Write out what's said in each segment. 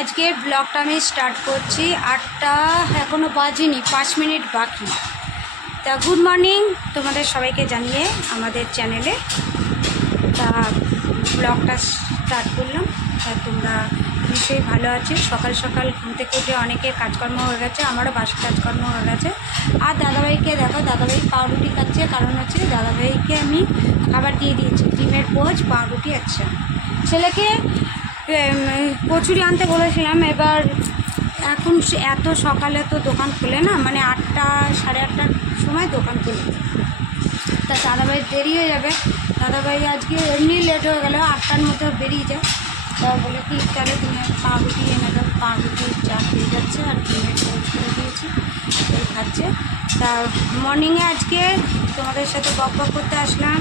আজকের ব্লগটা আমি স্টার্ট করছি। আটটা এখনও বাজেনি, পাঁচ মিনিট বাকি। তা গুড মর্নিং তোমাদের সবাইকে জানিয়ে আমাদের চ্যানেলে তা ব্লগটা স্টার্ট করলাম। তা তোমরা নিশ্চয়ই ভালো আছো। সকাল সকাল ঘুম থেকে উঠে অনেকের কাজকর্ম হয়ে গেছে, আমারও বাসি কাজকর্ম হয়ে গেছে। আর দাদাভাইকে দেখো, দাদাভাই পাউরুটি খাচ্ছে। কারণ হচ্ছে দাদাভাইকে আমি খাবার দিয়ে দিয়েছি। ডিমের পোচ পাউরুটি আচ্ছা ছেলেকে কচুরি আনতে বলেছিলাম, এবার এখন এত সকালে তো দোকান খুলে না মানে আটটা, সাড়ে আটটার সময় দোকান খুলে। তা দাদাভাই দেরি হয়ে যাবে। দাদাভাই আজকে এমনি লেট হয়ে গেল, আটটার মধ্যে বেরিয়ে যায়। তা বলে কি, তাহলে তুমি পাউরুটি এনে দাও পাউরুটি চা খেয়ে যাচ্ছে, আর টোস্ট করে দিয়েছি খাচ্ছে। তা মর্নিংয়ে আজকে তোমাদের সাথে বক বক করতে আসলাম।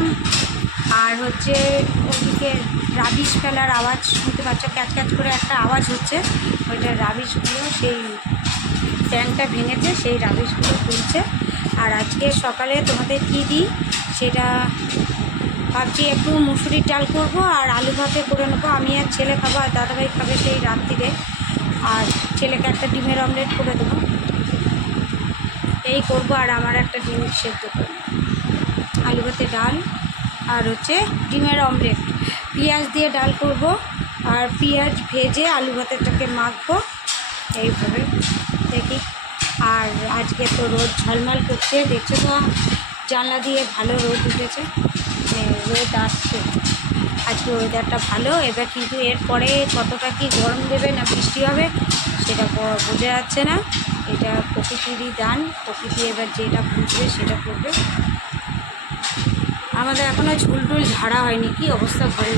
আর হচ্ছে ওদিকে রাবিশ ফেলার আওয়াজ শুনতে পাচ্ছ, ক্যাচ ক্যাচ করে একটা আওয়াজ হচ্ছে। ওইটা রাবিশগুলো, সেই ট্যাঙ্কটা ভেঙেছে, সেই রাবিশগুলো তুলছে। আর আজকে সকালে তোমাদের কী দিই, সেটা ভাবছি একটু মুসুরির ডাল করব আর আলু ভাতে করে নেব। আমি আর ছেলে খাব আর দাদাভাই খাবে সেই রাত্রিরে। আর ছেলেকে একটা ডিমের অমলেট করে দেবো। এই করব আর আমার একটা ডিম সেদ্ধ করব। আলু ভাতে ডাল আর হচ্ছে ডিমের অমলেট। পেঁয়াজ দিয়ে ডাল করব আর পেঁয়াজ ভেজে আলু ভাতেরটাকে মাখবো। এইভাবে দেখি। আর আজকে তো রোদ ঝলমল করছে, দেখছ তো? জানলা দিয়ে ভালো রোদ উঠেছে। রোদ আসছে। আজকে ওয়েদারটা ভালো, এবার কিন্তু এরপরে কতটা কি গরম দেবে না বৃষ্টি হবে, সেটা বোঝা যাচ্ছে না। এটা প্রকৃতিরই দান, প্রকৃতি এবার যেটা বুঝবে সেটা করবে। আমাদের এখনও ঝুলটুল ঝাড়া হয়নি। কি অবস্থা ঘরে?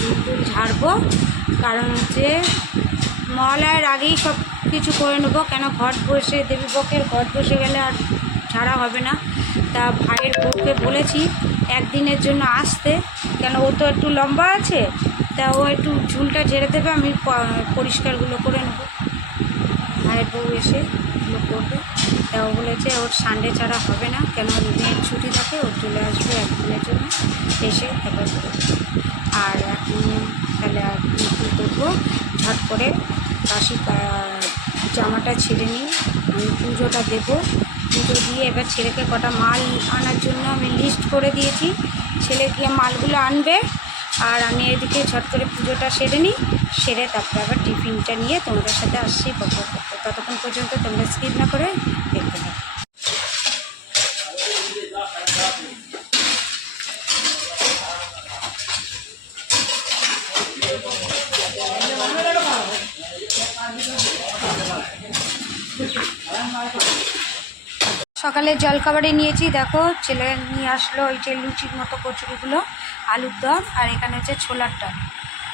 ঝুলটুল ঝাড়বো, কারণ হচ্ছে মহালয়ের আগেই সব কিছু করে নেব। কেন ঘট বসে দেবীপক্ষের ঘট বসে গেলে আর ঝাড়া হবে না? তা ভাইয়ের বউকে বলেছি একদিনের জন্য আসতে। কেন ও তো একটু লম্বা আছে, তা ও একটু ঝুলটা ঝেড়ে দেবে, আমি পরিষ্কারগুলো করে নেব। ভাইয়ের বউ এসে করবে। তা ও বলেছে, ওর সানডে ছাড়া হবে না। কেন? মেয়ের ছুটি থাকে, ও চলে আসবে একদিনের জন্য। এসে তারপর করবে। আর এখন তাহলে আর কী করব? ঝট করে বাসি জামাটা ছেড়ে নিই। আমি পুজোটা দেবো। পুজো দিয়ে এবার ছেলেকে কটা মাল আনার জন্য আমি লিস্ট করে দিয়েছি। ছেলে গিয়ে মালগুলো আনবে। আর আমি এদিকে ছট করে পুজোটা সেরে নিই, সেরে তারপরে আবার টিফিনটা নিয়ে তোমাদের সাথে আসছি গল্প করতে ততক্ষণ পর্যন্ত তোমরা স্কিপ না করে দেখতে থাকো। সকালে জলখাবারে নিয়েছি। দেখো, ছেলে নিয়ে আসলো ওই যে লুচির মতো কচুরিগুলো, আলুর দম, আর এখানে হচ্ছে ছোলার ডাল,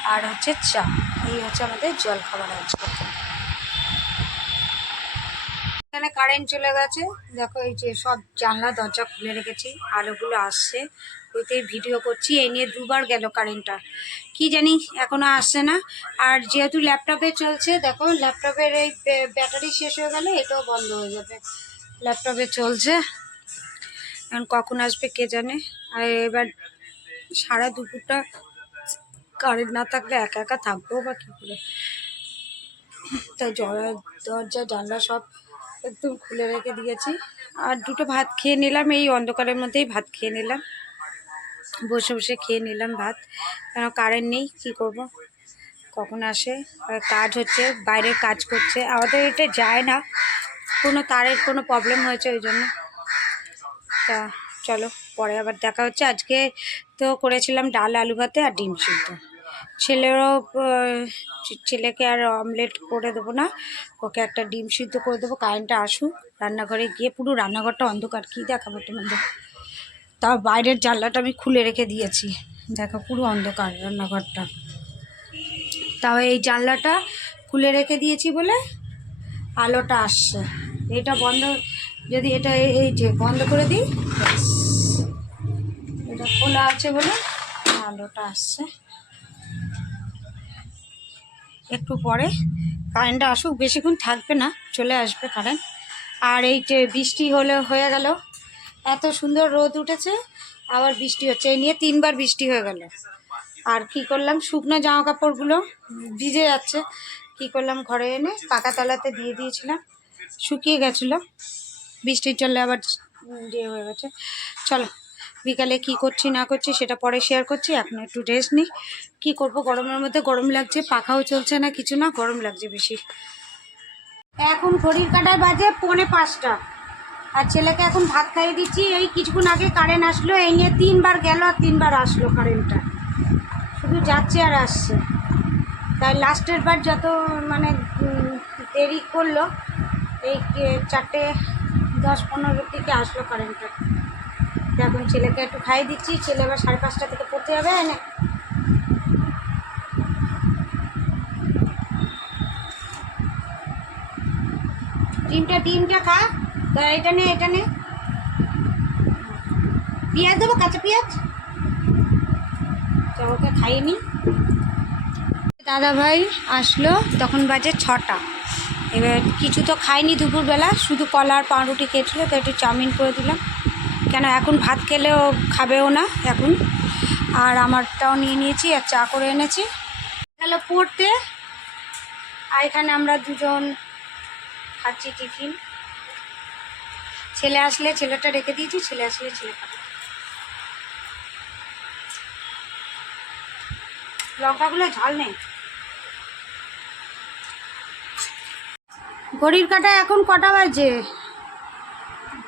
আর হচ্ছে চা। এই হচ্ছে আমাদের জলখাবার আজকে এখানে কারেন্ট চলে গেছে। দেখো, এই যে সব জানলা, দরজা খুলে রেখেছি। আলোগুলো আসছে। ওইতেই ভিডিও করছি। এই নিয়ে দুবার গেল কারেন্টটা কি জানি, এখনও আসছে না। আর যেহেতু ল্যাপটপে চলছে, দেখো ল্যাপটপের এই ব্য- ব্যাটারি শেষ হয়ে গেলে এটাও বন্ধ হয়ে যাবে। ল্যাপটপে চলছে। এখন কখন আসবে কে জানে। আর এবার সারা দুপুরটা কারেন্ট না থাকলে একা একা থাকব বা কী করে? তাই জলা দরজা, জানলা সব একদম খুলে রেখে দিয়েছি। আর দুটো ভাত খেয়ে নিলাম, এই অন্ধকারের মধ্যেই ভাত খেয়ে নিলাম। বসে বসে খেয়ে নিলাম ভাত। কেন কারেন্ট নেই, কী করব? কখন আসে? কাজ হচ্ছে বাইরের কাজ করছে। আমাদের এটা যায় না। কোনো তারের কোনো প্রবলেম হয়েছে ওই জন্য তা চলো, পরে আবার দেখা হচ্ছে। আজকে তো করেছিলাম ডাল, আলু ভাতে আর ডিম সিদ্ধ। ছেলেরও ছেলেকে আর অমলেট করে দেবো না। ওকে একটা ডিম সিদ্ধ করে দেবো, কারেন্টটা আসুক। রান্নাঘরে গিয়ে পুরো রান্নাঘরটা অন্ধকার, কী দেখাবো তোমাদের? তাও বাইরের জানলাটা আমি খুলে রেখে দিয়েছি। দেখো পুরো অন্ধকার রান্নাঘরটা। তাও এই জানলাটা খুলে রেখে দিয়েছি বলে আলোটা আসছে। এটা বন্ধ, যদি এটা এই- যে বন্ধ করে দিই, এটা খোলা আছে বলে আলোটা আসছে। একটু পরে কারেন্টটা আসুক, বেশিক্ষণ থাকবে না, চলে আসবে কারেন্ট। আর এই যে বৃষ্টি হলে হয়ে গেল, এত সুন্দর রোদ উঠেছে, আবার বৃষ্টি হচ্ছে। এই নিয়ে তিনবার বৃষ্টি হয়ে গেল। আর কি করলাম, শুকনো জামা কাপড়গুলো ভিজে যাচ্ছে। কি করলাম, ঘরে এনে পাকা তলাতে দিয়ে দিয়েছিলাম। শুকিয়ে গেছিল। বৃষ্টির জলে আবার ইয়ে হয়ে গেছে। চলো, বিকালে কি করছি না করছি সেটা পরে শেয়ার করছি, এখন একটু রেস্ট নিই। কী করব, গরমের মধ্যে গরম লাগছে, পাখাও চলছে না, কিছু না, গরম লাগছে বেশি। এখন ঘড়ির কাটায় বাজে পৌনে পাঁচটা। আর ছেলেকে এখন ভাত খাইয়ে দিচ্ছি, এই কিছুক্ষণ আগে কারেন্ট আসলো, এই নিয়ে তিনবার গেল আর তিনবার আসলো কারেন্টটা শুধু যাচ্ছে আর আসছে। তাই লাস্টের বার যত মানে দেরি করল এই চারটে দশ পনেরোর দিকে আসলো কারেন্টটা এখন ছেলেকে একটু খাইয়ে দিচ্ছি, ছেলে আবার সাড়ে পাঁচটা থেকে পড়তে যাবে না ডিমটা ডিমটা খা। তা এটা নে এটা নে। পেঁয়াজ দেবো, কাঁচা পেঁয়াজ? ওকে খাইয়ে নি। দাদা ভাই আসলো, তখন বাজে ছটা। এবার কিছু তো খাইনি দুপুরবেলা, শুধু কলা আর পাউরুটি খেয়েছিলো, তো একটু চাউমিন করে দিলাম। কেন এখন ভাত খেলেও খাবেও না এখন। আর আমারটাও নিয়ে নিয়েছি, আর চা করে এনেছি। গেল পড়তে, আর এখানে আমরা দুজন খাচ্ছি টিফিন। ছেলে আসলে ছেলেটা রেখে দিয়েছি, ছেলে আসলে ছেলে খাবে। লঙ্কাগুলো ঝাল নেই। ঘড়ির কাটা এখন কটা বাজে?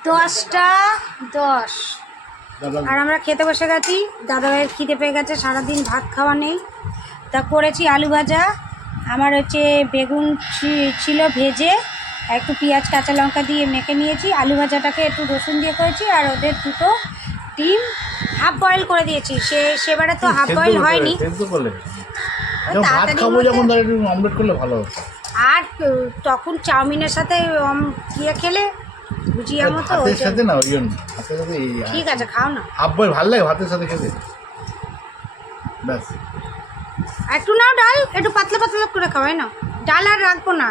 দশটা দশ। আর আমরা খেতে বসে গেছি। দাদাভাইয়ের খিদে পেয়ে গেছে সারাদিন ভাত খাওয়া নেই। তা করেছি আলু ভাজা আমার হচ্ছে বেগুন ছিল ভেজে একটু পেঁয়াজ কাঁচা লঙ্কা দিয়ে মেখে নিয়েছি। আলু ভাজাটাকে একটু রসুন দিয়ে করেছি আর ওদের দুটো ডিম হাফ বয়েল করে দিয়েছি। সে সেবারে তো হাফ বয়েল হয়নি। করলে ভালো হতো। আর তখন চাউমিনের সাথে ইয়ে খেলে ভুজিয়া মতো ভাতের সাথে না ওই জন্য। ভাতের সাথে ঠিক আছে খাও না। বয় ভালো লাগে ভাতের সাথে খেতে? ব্যাস। একটু নাও ডাল একটু পাতলা পাতলা করে খাওয়াই না ডাল আর রাখব না।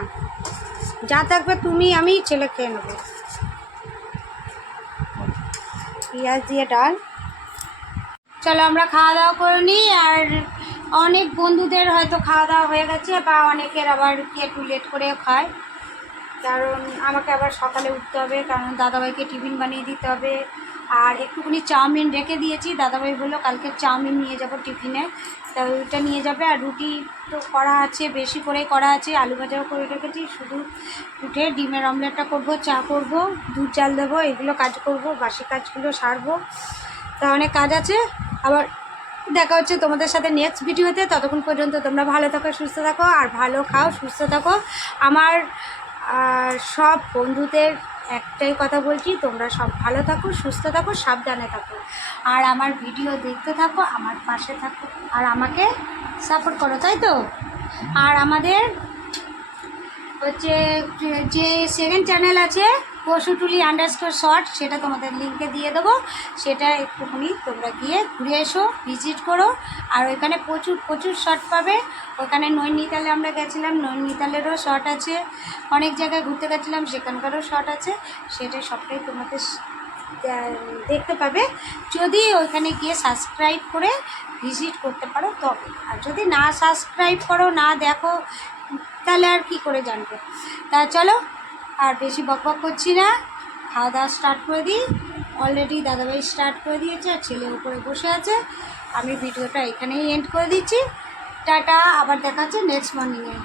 যা থাকবে তুমি আমি ছেলে খেয়ে নেব। পেঁয়াজ দিয়ে ডাল। চলো আমরা খাওয়া দাওয়া করে নিই আর অনেক বন্ধুদের হয়তো খাওয়া দাওয়া হয়ে গেছে বা অনেকের আবার একটু লেট করেও খায়। কারণ আমাকে আবার সকালে উঠতে হবে, কারণ দাদাভাইকে টিফিন বানিয়ে দিতে হবে। আর একটুখানি চাউমিন রেখে দিয়েছি, দাদাভাই বলল কালকে চাউমিন নিয়ে যাব টিফিনে। তা ওইটা নিয়ে যাবে আর রুটি তো করা আছে, বেশি করে করা আছে, আলু ভাজাও করে রেখেছি। শুধু উঠে ডিমের অমলেটটা করব, চা করব, দুধ চাল দেবো, এগুলো কাজ করব, বাসি কাজগুলো সারবো। তা অনেক কাজ আছে, আবার দেখা হচ্ছে তোমাদের সাথে নেক্সট ভিডিওতে ততক্ষণ পর্যন্ত তোমরা ভালো থাকো, সুস্থ থাকো, আর ভালো খাও, সুস্থ থাকো। আমার সব বন্ধুদের একটাই কথা বলছি, তোমরা সব ভালো থাকো, সুস্থ থাকো, সাবধানে থাকো। আর আমার ভিডিও দেখতে থাকো, আমার পাশে থাকো, আর আমাকে সাপোর্ট করো, তাই তো? আর আমাদের হচ্ছে, যে সেকেন্ড চ্যানেল আছে পশুটুলি আন্ডারস্কোর শর্ট সেটা তোমাদের লিঙ্কে দিয়ে দেবো। সেটা একটুখানি তোমরা গিয়ে ঘুরে এসো ভিজিট করো। আর ওইখানে প্রচুর প্রচুর শর্ট পাবে। ওখানে নৈনিতালে আমরা গেছিলাম, নৈনিতালেরও শর্ট আছে। অনেক জায়গায় ঘুরতে গেছিলাম, সেখানকারও শর্ট আছে। সেটা সবটাই তোমাদের দেখতে পাবে। যদি ওইখানে গিয়ে সাবস্ক্রাইব করে ভিজিট করতে পারো, তবে। আর যদি না সাবস্ক্রাইব করো, না দেখো, তাহলে আর কি করে জানবে? তা চলো আর বেশি বক বক করছি না। খাওয়া দাওয়া স্টার্ট করে দিই। অলরেডি দাদাভাই স্টার্ট করে দিয়েছে আর ছেলে উপরে বসে আছে। আমি ভিডিওটা এখানেই এন্ড করে দিচ্ছি। টাটা, আবার দেখাচ্ছে নেক্সট মর্নিংয়ে